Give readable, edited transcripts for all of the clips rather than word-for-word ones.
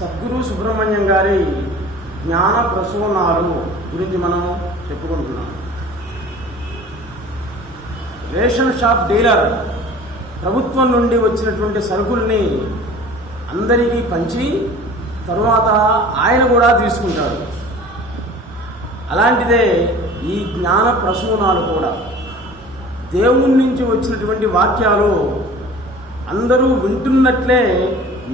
సద్గురు సుబ్రహ్మణ్యం గారి జ్ఞాన ప్రసూనాలు గురించి మనం చెప్పుకుంటున్నాం. రేషన్ షాప్ డీలర్ ప్రభుత్వం నుండి వచ్చినటువంటి సరుకుల్ని అందరికీ పంచి తరువాత ఆయన కూడా తీసుకుంటాడు. అలాంటిదే ఈ జ్ఞాన ప్రసూనాలు కూడా. దేవుని నుంచి వచ్చినటువంటి వాక్యాలు అందరూ వింటున్నట్లే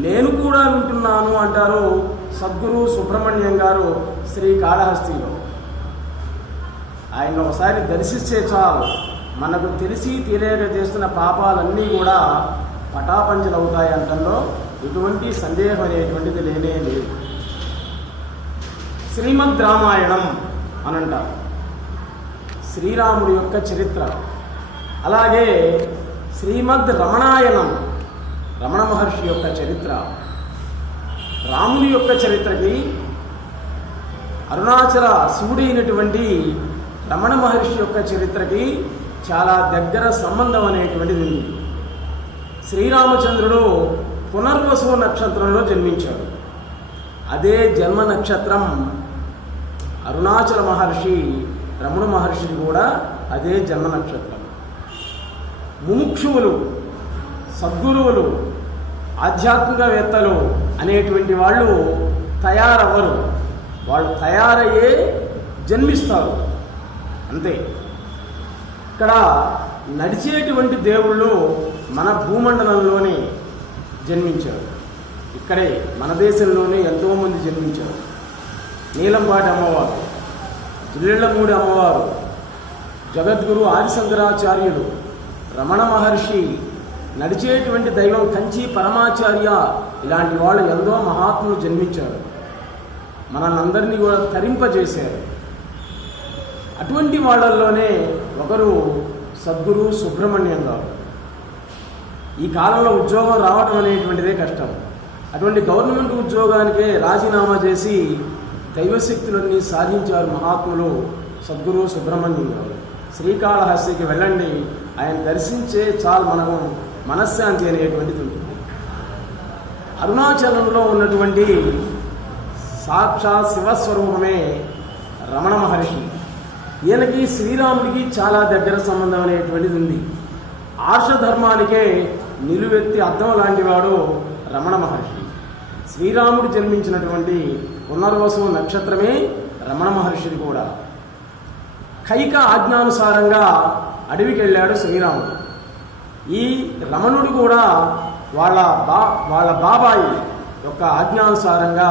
నేను కూడా వింటున్నాను అంటారు సద్గురు సుబ్రహ్మణ్యం గారు శ్రీకాళహస్తిలో. ఆయన ఒకసారి దర్శిస్తే చాలు మనకు తెలిసి తెలియక చేస్తున్న పాపాలన్నీ కూడా పటాపంచలవుతాయి అంటంలో ఎటువంటి సందేహం అనేటువంటిది లేనే లేదు. శ్రీమద్ రామాయణం అని అంటారు, శ్రీరాముడి యొక్క చరిత్ర. అలాగే శ్రీమద్ రమణాయణం, రమణ మహర్షి యొక్క చరిత్ర. రాముడి యొక్క చరిత్రకి అరుణాచల శివుడైనటువంటి రమణ మహర్షి యొక్క చరిత్రకి చాలా దగ్గర సంబంధం అనేటువంటిది ఉంది. శ్రీరామచంద్రుడు పునర్వసు నక్షత్రంలో జన్మించాడు. అదే జన్మ నక్షత్రం అరుణాచల మహర్షి రమణ మహర్షికి కూడా అదే జన్మ నక్షత్రం. ముముక్షువులు, సద్గురువులు, ఆధ్యాత్మికవేత్తలు అనేటువంటి వాళ్ళు తయారవ్వరు, వాళ్ళు తయారయ్యే జన్మిస్తారు అంతే. ఇక్కడ నడిచేటువంటి దేవుళ్ళు మన భూమండలంలోనే జన్మించారు. ఇక్కడే మన దేశంలోనే ఎంతోమంది జన్మించారు. నీలంపాటి అమ్మవారు, జిల్లెళ్ళమూడి అమ్మవారు, జగద్గురు ఆదిశంకరాచార్యులు, రమణ మహర్షి, నడిచేటువంటి దైవం కంచి పరమాచార్య, ఇలాంటి వాళ్ళు ఎంతో మహాత్ములు జన్మించారు. మనందరినీ కూడా తరింపజేశారు. అటువంటి వాళ్ళల్లోనే ఒకరు సద్గురు సుబ్రహ్మణ్యం గారు. ఈ కాలంలో ఉద్యోగం రావడం అనేటువంటిదే కష్టం. అటువంటి గవర్నమెంట్ ఉద్యోగానికే రాజీనామా చేసి దైవశక్తులన్నీ సాధించారు మహాత్ములు సద్గురు సుబ్రహ్మణ్యం గారు. శ్రీకాళహస్తికి వెళ్ళండి, ఆయన దర్శించే చాలు మనకు మనశ్శాంతి అనేటువంటిది ఉంటుంది. అరుణాచలంలో ఉన్నటువంటి సాక్షాత్ శివస్వరూపమే రమణ మహర్షి. ఈయనకి శ్రీరాముడికి చాలా దగ్గర సంబంధం అనేటువంటిది ఉంది. ఆర్షధర్మానికే నిలువెత్తి అద్దం లాంటివాడు రమణ మహర్షి. శ్రీరాముడు జన్మించినటువంటి పునర్వసు నక్షత్రమే రమణ మహర్షిది కూడా. కైక ఆజ్ఞానుసారంగా అడవికి వెళ్ళాడు శ్రీరాముడు. ఈ రమణుడు కూడా వాళ్ళ బాబాయి యొక్క ఆజ్ఞానుసారంగా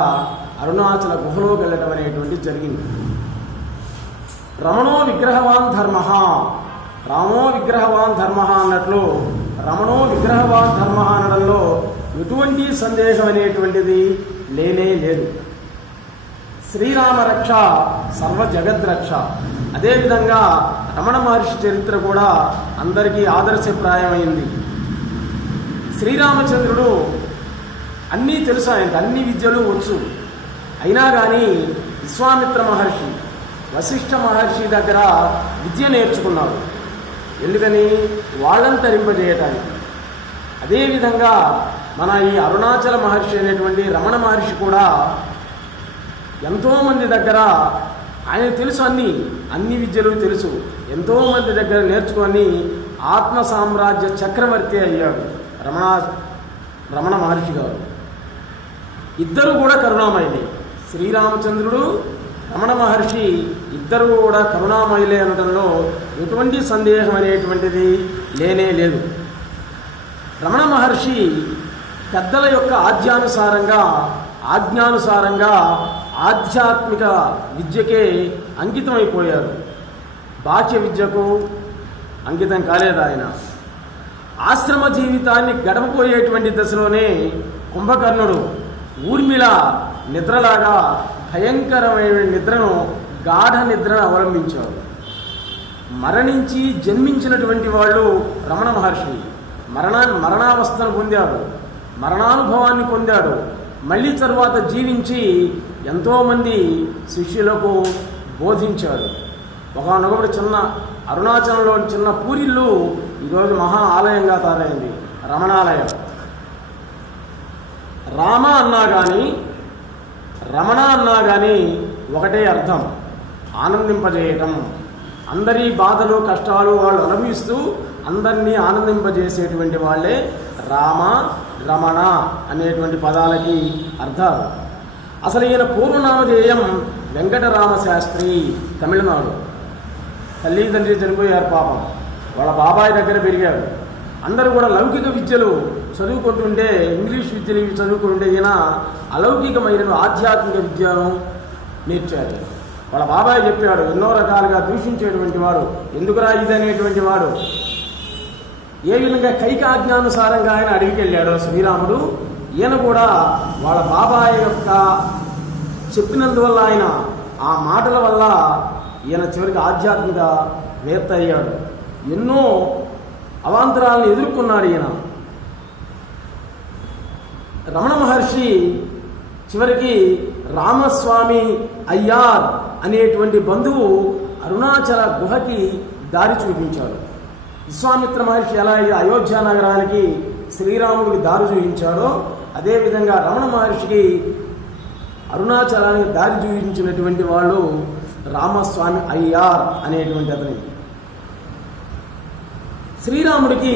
అరుణాచల గుహలోకి వెళ్ళడం అనేటువంటి జరిగింది. రమణో విగ్రహవాన్ ధర్మ, రామో విగ్రహవాన్ ధర్మ అన్నట్లు రమణో విగ్రహవాన్ ధర్మ అనడంలో ఎటువంటి సందేహం అనేటువంటిది లేనే లేదు. శ్రీరామ రక్ష సర్వ జగద్రక్ష. అదేవిధంగా రమణ మహర్షి చరిత్ర కూడా అందరికీ ఆదర్శప్రాయమైంది. శ్రీరామచంద్రుడు అన్నీ తెలుసు, ఆయనకు అన్ని విద్యలు వచ్చు. అయినా కానీ విశ్వామిత్ర మహర్షి, వశిష్ఠ మహర్షి దగ్గర విద్య నేర్చుకున్నాడు. ఎందుకని? వాళ్ళని తరింపజేయటానికి. అదేవిధంగా మన ఈ అరుణాచల మహర్షి అనేటువంటి రమణ మహర్షి కూడా ఎంతోమంది దగ్గర ఆయన తెలుసు, అన్ని విద్యలు తెలుసు. ఎంతోమంది దగ్గర నేర్చుకొని ఆత్మ సామ్రాజ్య చక్రవర్తి అయ్యాడు రమణ మహర్షి గారు. ఇద్దరు కూడా కరుణామయులే. శ్రీరామచంద్రుడు, రమణ మహర్షి ఇద్దరు కూడా కరుణామయులే అనడంలో ఎటువంటి సందేహం అనేటువంటిది లేనే లేదు. రమణ మహర్షి పెద్దల యొక్క ఆజ్ఞానుసారంగా ఆధ్యాత్మిక విద్యకే అంకితమైపోయారు. బాహ్య విద్యకు అంకితం కాలేదు ఆయన. ఆశ్రమ జీవితాన్ని గడపపోయేటువంటి దశలోనే కుంభకర్ణుడు ఊర్మిళ నిద్రలాగా భయంకరమైన నిద్రను, గాఢ నిద్రను అవలంబించారు. మరణించి జన్మించినటువంటి వాళ్ళు రమణ మహర్షి మరణావస్థను పొందాడు, మరణానుభవాన్ని పొందాడు. మళ్ళీ తరువాత జీవించి ఎంతోమంది శిష్యులకు బోధించాడు. ఒకనొకప్పుడు చిన్న అరుణాచలంలో చిన్న పూరిల్లు ఈరోజు మహా ఆలయంగా తయారైంది, రమణాలయం. రామ అన్నా కానీ రమణ అన్నా కానీ ఒకటే అర్థం, ఆనందింపజేయటం. అందరి బాధలు కష్టాలు వాళ్ళు అనుభవిస్తూ అందరినీ ఆనందింపజేసేటువంటి వాళ్ళే రామ రమణ అనేటువంటి పదాలకి అర్థాలు. అసలు ఈయన పూర్వనామధేయం వెంకటరామ శాస్త్రి, తమిళనాడు. తల్లి తండ్రి చనిపోయారు పాపం, వాళ్ళ బాబాయ్ దగ్గర పెరిగారు. అందరూ కూడా లౌకిక విద్యలు చదువుకుంటుంటే, ఇంగ్లీష్ విద్యలు చదువుకుంటుంటే ఈయన అలౌకికమైన ఆధ్యాత్మిక విద్యను నేర్చారు. వాళ్ళ బాబాయ్ చెప్పాడు, ఎన్నో రకాలుగా దూషించేటువంటి వాడు, ఎందుకురా ఇది అనేటువంటి వాడు. ఏ విధంగా కైకాజ్ఞానుసారంగా ఆయన అడవికి వెళ్ళాడో శ్రీరాముడు, ఈయన కూడా వాళ్ళ బాబాయ్ యొక్క చెప్పినందువల్ల ఆయన ఆ మాటల వల్ల ఈయన చివరికి ఆధ్యాత్మిక వేత్త అయ్యాడు. ఎన్నో అవాంతరాలను ఎదుర్కొన్నాడు ఈయన. రమణ మహర్షి చివరికి రామస్వామి అయ్యార్ అనేటువంటి బంధువు అరుణాచల గుహకి దారి చూపించాడు. విశ్వామిత్ర మహర్షి ఎలా అయోధ్య నగరానికి శ్రీరాముడికి దారి చూపించాడో అదేవిధంగా రమణ మహర్షికి అరుణాచలానికి దారి చూపించినటువంటి వాళ్ళు రామస్వామి అయ్యార్ అనేటువంటి అతని. శ్రీరాముడికి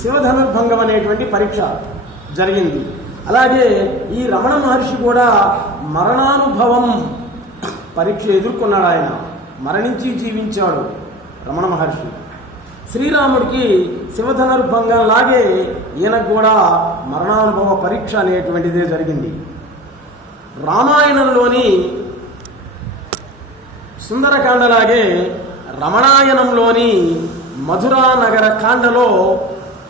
శివధనుర్భంగం అనేటువంటి పరీక్ష జరిగింది. అలాగే ఈ రమణ మహర్షి కూడా మరణానుభవం పరీక్ష ఎదుర్కొన్నాడు. ఆయన మరణించి జీవించాడు రమణ మహర్షి. శ్రీరాముడికి శివధనుర్భంగం లాగే ఈయనకు కూడా మరణానుభవ పరీక్ష అనేటువంటిదే జరిగింది. రామాయణంలోని సుందరకాండలాగే రమణాయణంలోని మధురానగర కాండలో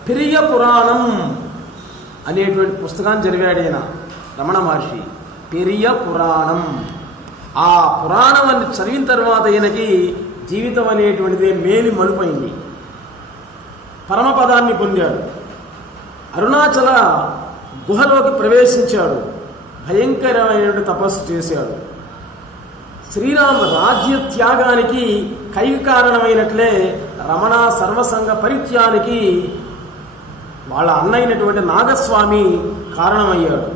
పెరియ పురాణం అనేటువంటి పుస్తకాన్ని చదివాడు ఈయన రమణ మహర్షి. పెరియ పురాణం, ఆ పురాణం అని చదివిన తర్వాత ఈయనకి జీవితం అనేటువంటిదే మేలు మలుపైంది. పరమపదాన్ని పొందాడు. అరుణాచల గుహలోకి ప్రవేశించాడు. భయంకరమైన తపస్సు చేశాడు. శ్రీరామ రాజ్య త్యాగానికి కారణమైనట్లే రమణ సర్వసంగ పరిత్యానికి వాళ్ళ అన్నైనటువంటి నాగస్వామి కారణమయ్యాడు.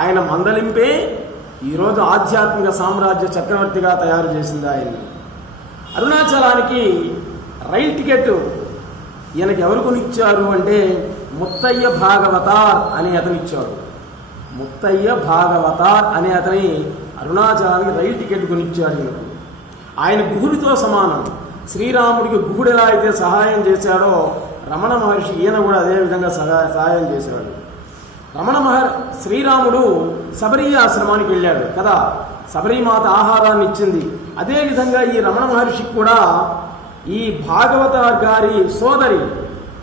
ఆయన మందలింపే ఈరోజు ఆధ్యాత్మిక సామ్రాజ్య చక్రవర్తిగా తయారు చేసింది ఆయన్ని. అరుణాచలానికి రైల్ టికెట్ ఈయనకి ఎవరు కొనిచ్చారు అంటే ముత్తయ్య భాగవతార్ అని అతనిచ్చాడు. ముత్తయ్య భాగవతార్ అనే అతని అరుణాచలానికి రైలు టికెట్ కొనిచ్చాడు ఈయనకు. ఆయన గుహుడితో సమానం. శ్రీరాముడికి గుహుడు ఎలా అయితే సహాయం చేశాడో రమణ మహర్షి ఈయన కూడా అదేవిధంగా సహాయం చేశాడు. శ్రీరాముడు శబరి ఆశ్రమానికి వెళ్ళాడు కదా, శబరిమాత ఆహారాన్ని ఇచ్చింది. అదేవిధంగా ఈ రమణ మహర్షికి కూడా ఈ భాగవత గారి సోదరి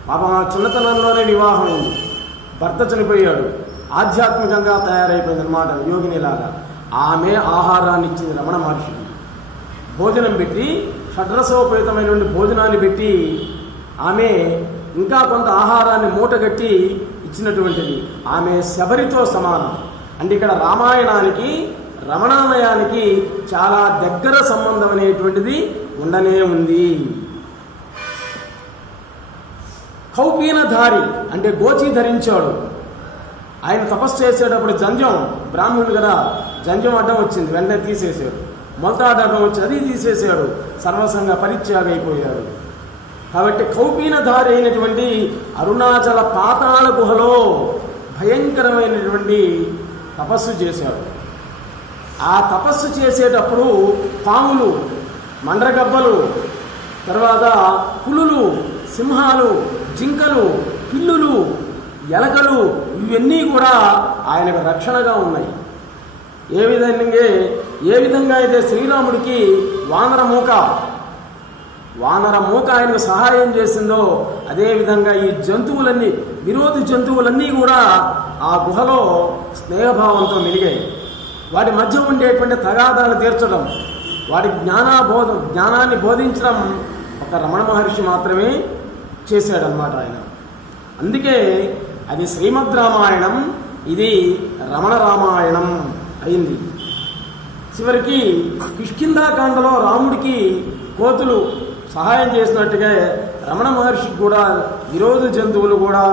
పాప చిన్నతనంలోనే వివాహం అయింది, భర్త చనిపోయాడు, ఆధ్యాత్మికంగా తయారైపోయింది అన్నమాట, యోగినిలాగా. ఆమె ఆహారాన్ని ఇచ్చింది రమణ మహర్షికి. భోజనం పెట్టి షడ్రసోపేతమైనటువంటి భోజనాన్ని పెట్టి ఆమె ఇంకా కొంత ఆహారాన్ని మూటగట్టి ఇచ్చినటువంటిది. ఆమె శబరితో సమానం. అంటే ఇక్కడ రామాయణానికి రమణాలయానికి చాలా దగ్గర సంబంధం అనేటువంటిది ఉండనే ఉంది. కౌపీనధారి అంటే గోచి ధరించాడు. ఆయన తపస్సు చేసేటప్పుడు జంజం, బ్రాహ్మణుడు కదా, జంజం అడ్డం వచ్చింది, వెంటనే తీసేశాడు. మొలతాడు అడ్డం వచ్చి అది తీసేశాడు. సర్వసంగ పరిత్యాగ అయిపోయాడు. కాబట్టి కౌపీనధారి అయినటువంటి అరుణాచల పాతాళ గుహలో భయంకరమైనటువంటి తపస్సు చేశాడు. ఆ తపస్సు చేసేటప్పుడు పాములు, మండ్రగబ్బలు, తర్వాత పులులు, సింహాలు, జింకలు, పిల్లులు, ఎలకలు ఇవన్నీ కూడా ఆయనకు రక్షణగా ఉన్నాయి. ఏ విధంగా అయితే శ్రీరాముడికి వానర మూక ఆయనకు సహాయం చేసిందో అదేవిధంగా ఈ జంతువులన్నీ, విరోధి జంతువులన్నీ కూడా ఆ గుహలో స్నేహభావంతో మెలిగాయి. వాటి మధ్య ఉండేటువంటి తగాదాలు తీర్చడం, వాటికి జ్ఞానాన్ని బోధించడం ఒక రమణ మహర్షి మాత్రమే చేశాడనమాట ఆయన. అందుకే అది శ్రీమద్ రామాయణం, ఇది రమణ రామాయణం అయింది. చివరికి కిష్కింధాకాండలో రాముడికి కోతులు సహాయం చేసినట్టుగా రమణ మహర్షికి కూడా విరోధ జంతువులు కూడా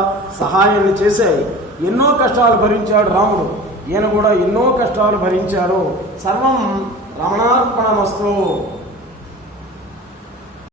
సహాయాన్ని చేశాయి. ఎన్నో కష్టాలు భరించాడు రాముడు. ఈయన కూడా ఎన్నో కష్టాలు భరించారు. సర్వం రమణార్పణమస్తు.